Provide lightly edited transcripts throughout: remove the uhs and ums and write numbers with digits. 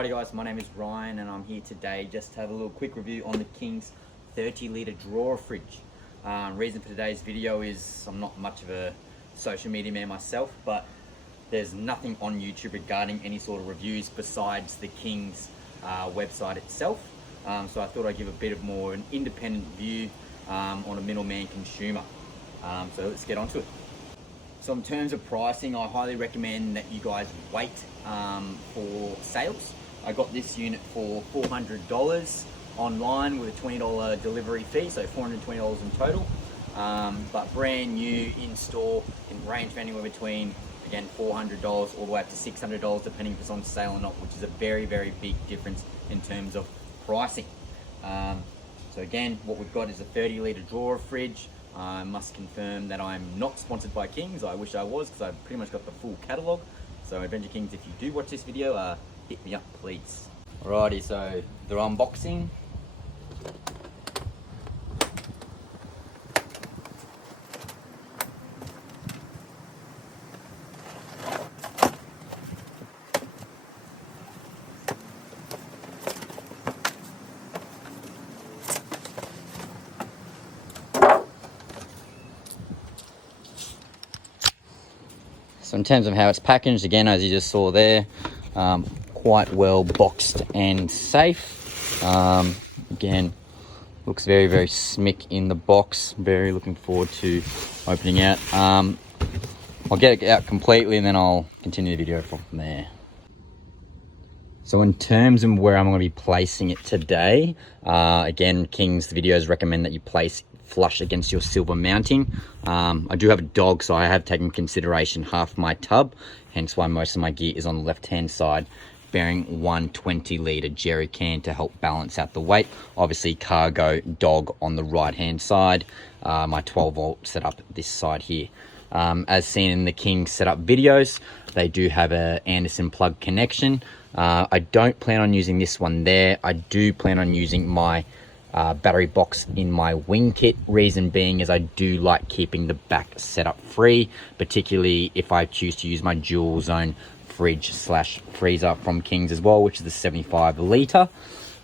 Alrighty guys, my name is Ryan and I'm here today just to have a little quick review on the King's 30-litre drawer fridge. Reason for today's video is I'm not much of a social media man myself, but there's nothing on YouTube regarding any sort of reviews besides the King's website itself. So I thought I'd give a bit of more an independent view on a middleman consumer. So let's get onto it. So in terms of pricing, I highly recommend that you guys wait for sales. I got this unit for $400 online with a $20 delivery fee, so $420 in total. But brand new in store can range anywhere between, again, $400 all the way up to $600, depending if it's on sale or not, which is a very, very big difference in terms of pricing. So again, what we've got is a 30-litre drawer fridge. I must confirm that I'm not sponsored by Kings. I wish I was, because I've pretty much got the full catalogue. So Adventure Kings, if you do watch this video, hit me up please. Alrighty, so the unboxing. So in terms of how it's packaged, again, as you just saw there, quite well boxed and safe. Again, looks very, very smick in the box. Very looking forward to opening out. I'll get it out completely and then I'll continue the video from there. So in terms of where I'm going to be placing it today, again, King's videos recommend that you place flush against your silver mounting. I do have a dog, so I have taken consideration half my tub, hence why most of my gear is on the left hand side, bearing 120-litre jerry can to help balance out the weight. Obviously cargo dog on the right hand side, my 12-volt setup this side here. As seen in the King setup videos, they do have a Anderson plug connection. I don't plan on using this one there. I do plan on using my battery box in my wing kit. Reason being is I do like keeping the back setup free, particularly if I choose to use my dual zone fridge slash freezer from Kings as well, which is the 75-litre.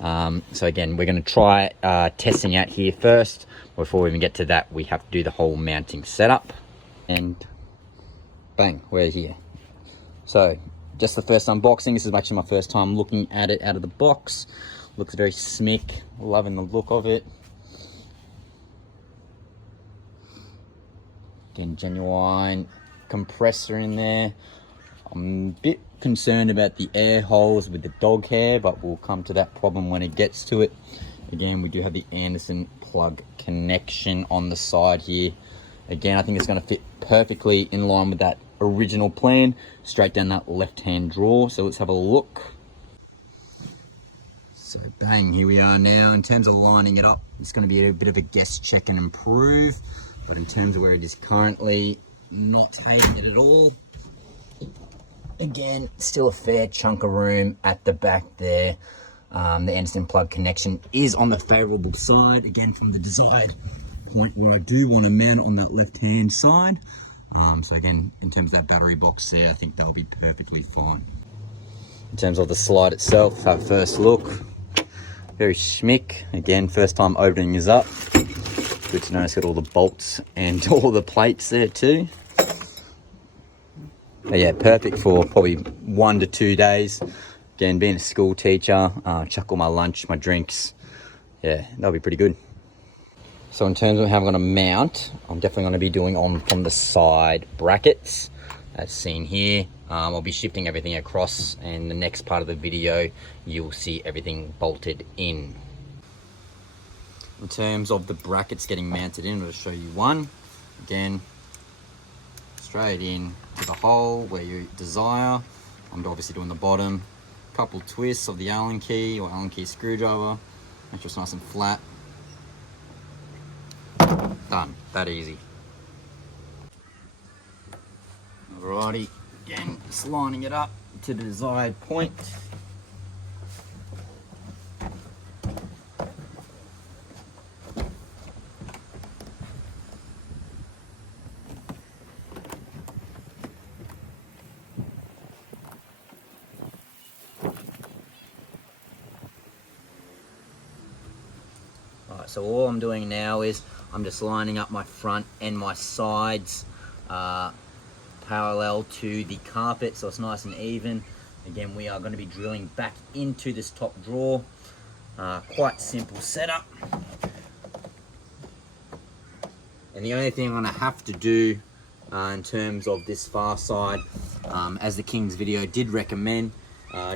So again, we're going to try testing out here first. Before we even get to that, we have to do the whole mounting setup, and bang, we're here. So just the first unboxing. This is actually my first time looking at it out of the box. Looks very smick, loving the look of it. Again, genuine compressor in there. I'm a bit concerned about the air holes with the dog hair, but we'll come to that problem when it gets to it. Again, we do have the Anderson plug connection on the side here. Again, I think it's going to fit perfectly in line with that original plan, straight down that left-hand drawer. So let's have a look. So bang, here we are now. In terms of lining it up, it's going to be a bit of a guess, check and improve. But in terms of where it is currently, not hating it at all. Again, still a fair chunk of room at the back there. The Anderson plug connection is on the favourable side, again from the desired point where I do want to mount on that left hand side. So again, in terms of that battery box there, I think that'll be perfectly fine. In terms of the slide itself, have a first look. Very schmick. Again, first time opening is up. Good to know it's got all the bolts and all the plates there too. But yeah, perfect for probably 1 to 2 days. Again, being a school teacher, chuck all my lunch, my drinks. Yeah, that'll be pretty good. So in terms of how I'm going to mount, I'm definitely going to be doing on from the side brackets, as seen here. I'll be shifting everything across, and the next part of the video, you'll see everything bolted in. In terms of the brackets getting mounted in, I'll show you one. Again, straight in to the hole where you desire. I'm obviously doing the bottom. Couple twists of the Allen key or Allen key screwdriver. Make sure it's nice and flat. Done, that easy. Alrighty, again, just lining it up to the desired point. Right, so all I'm doing now is I'm just lining up my front and my sides parallel to the carpet so it's nice and even. Again, we are going to be drilling back into this top drawer. Quite simple setup. And the only thing I'm going to have to do in terms of this far side, as the King's video did recommend,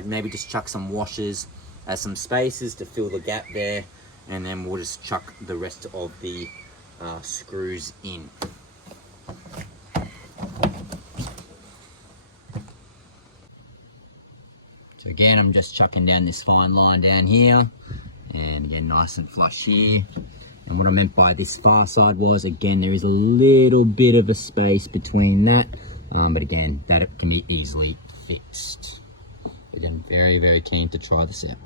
maybe just chuck some washers as some spaces to fill the gap there, and then we'll just chuck the rest of the screws in. So again, I'm just chucking down this fine line down here, and again, nice and flush here. And what I meant by this far side was, again, there is a little bit of a space between that, but again, that can be easily fixed. Again, very, very keen to try this out.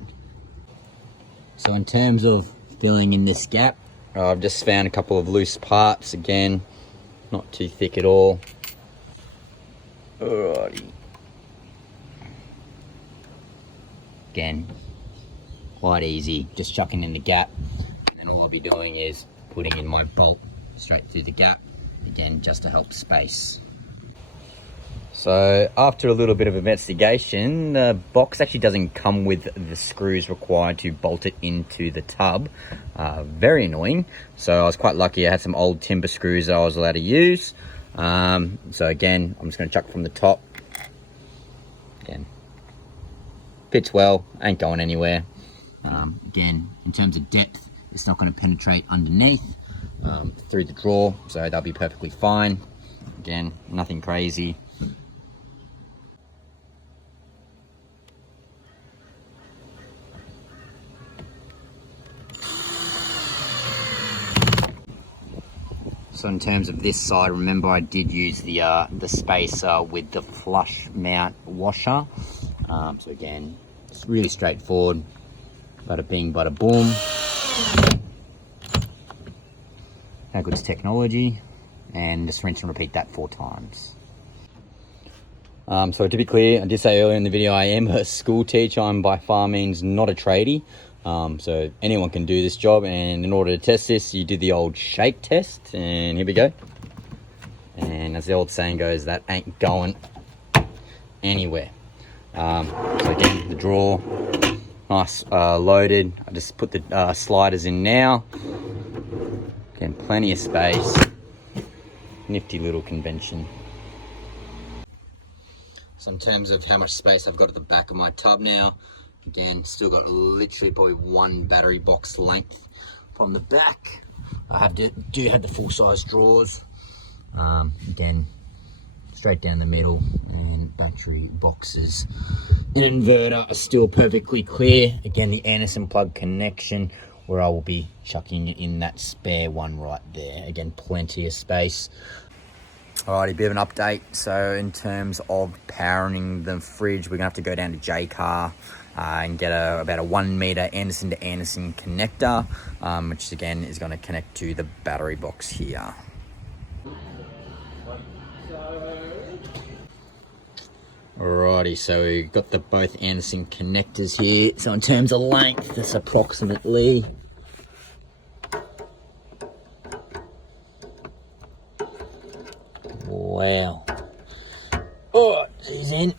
So in terms of filling in this gap, I've just found a couple of loose parts. Again, not too thick at all. Alrighty. Again, quite easy, just chucking in the gap. And all I'll be doing is putting in my bolt straight through the gap, again, just to help space. So after a little bit of investigation, the box actually doesn't come with the screws required to bolt it into the tub. Very annoying. So I was quite lucky. I had some old timber screws that I was allowed to use. So again, I'm just going to chuck from the top. Again, fits well, ain't going anywhere. Again, in terms of depth, it's not going to penetrate underneath through the drawer, so that'll be perfectly fine. Again, nothing crazy. So in terms of this side, remember I did use the spacer with the flush mount washer. So again, it's really straightforward. Bada bing, bada boom. How good's technology? And just rinse and repeat that 4 times. So to be clear, I did say earlier in the video, I am a school teacher. I'm by far means not a tradie. So anyone can do this job, and in order to test this, you do the old shake test, and here we go. And as the old saying goes, that ain't going anywhere. So again, the drawer, nice loaded. I just put the sliders in now. Again, plenty of space. Nifty little convention. So in terms of how much space I've got at the back of my tub now, again, still got literally probably 1 battery box length from the back. I do have the full size drawers. Again, straight down the middle, and battery boxes. An inverter are still perfectly clear. Again, the Anderson plug connection, where I will be chucking in that spare one right there. Again, plenty of space. Alrighty, bit of an update. So in terms of powering the fridge, we're gonna have to go down to Jaycar and get about a 1 meter Anderson to Anderson connector, which again is gonna connect to the battery box here. Alrighty, so we've got the both Anderson connectors here. So in terms of length, it's approximately wow. Oh, he's in.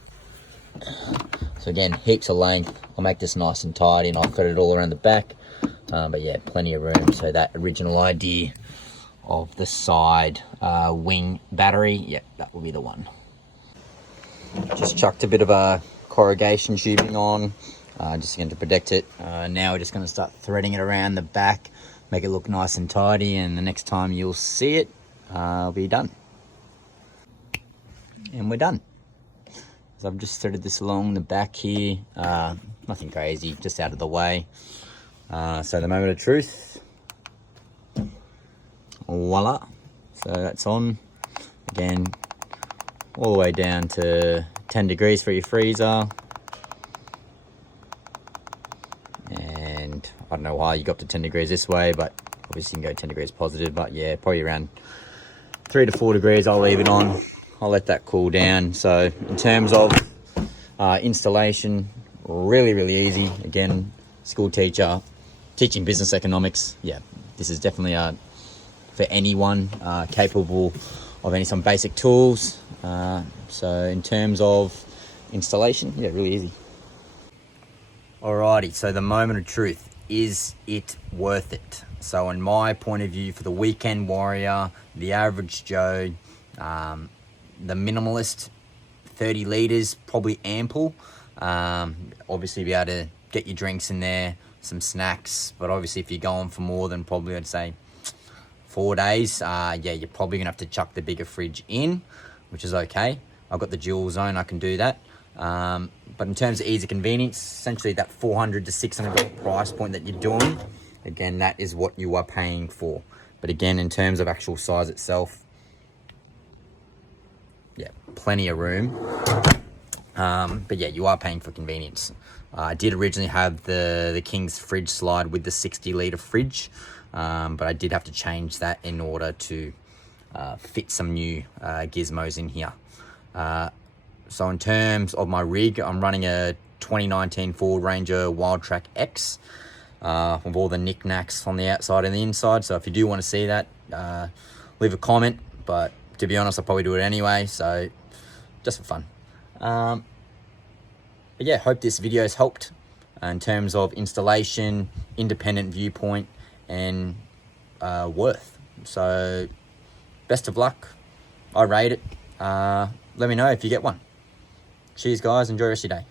So again, heaps of length. I'll make this nice and tidy, and I'll thread it all around the back. But yeah, plenty of room. So that original idea of the side wing battery, yeah, that will be the one. Just chucked a bit of a corrugation tubing on, just again to protect it. Now we're just going to start threading it around the back, make it look nice and tidy, and the next time you'll see it, it'll be done. And we're done. So I've just threaded this along the back here, nothing crazy, just out of the way. So the moment of truth, voila. So that's on. Again, all the way down to 10 degrees for your freezer. And I don't know why you got to 10 degrees this way, but obviously you can go 10 degrees positive, but yeah, probably around 3 to 4 degrees I'll leave it on. I'll let that cool down. So in terms of installation, really, really easy. Again, school teacher, teaching business economics, yeah, this is definitely for anyone capable of some basic tools. So in terms of installation, yeah, really easy. Alrighty, so the moment of truth, is it worth it? So in my point of view, for the weekend warrior, the average Joe, the minimalist, 30 litres, probably ample. Obviously be able to get your drinks in there, some snacks, but obviously if you're going for more than probably, I'd say, 4 days, yeah, you're probably gonna have to chuck the bigger fridge in, which is okay. I've got the dual zone, I can do that. But in terms of ease of convenience, essentially that $400 to $600 price point that you're doing, again, that is what you are paying for. But again, in terms of actual size itself, yeah, plenty of room. But yeah, you are paying for convenience. I did originally have the King's fridge slide with the 60-litre fridge, but I did have to change that in order to fit some new gizmos in here. So in terms of my rig, I'm running a 2019 Ford Ranger Wildtrak X with all the knickknacks on the outside and the inside. So if you do want to see that, leave a comment. But to be honest, I'll probably do it anyway, so just for fun. But yeah, hope this video has helped in terms of installation, independent viewpoint, and worth. So best of luck. I rate it. Let me know if you get one. Cheers, guys. Enjoy the rest of your day.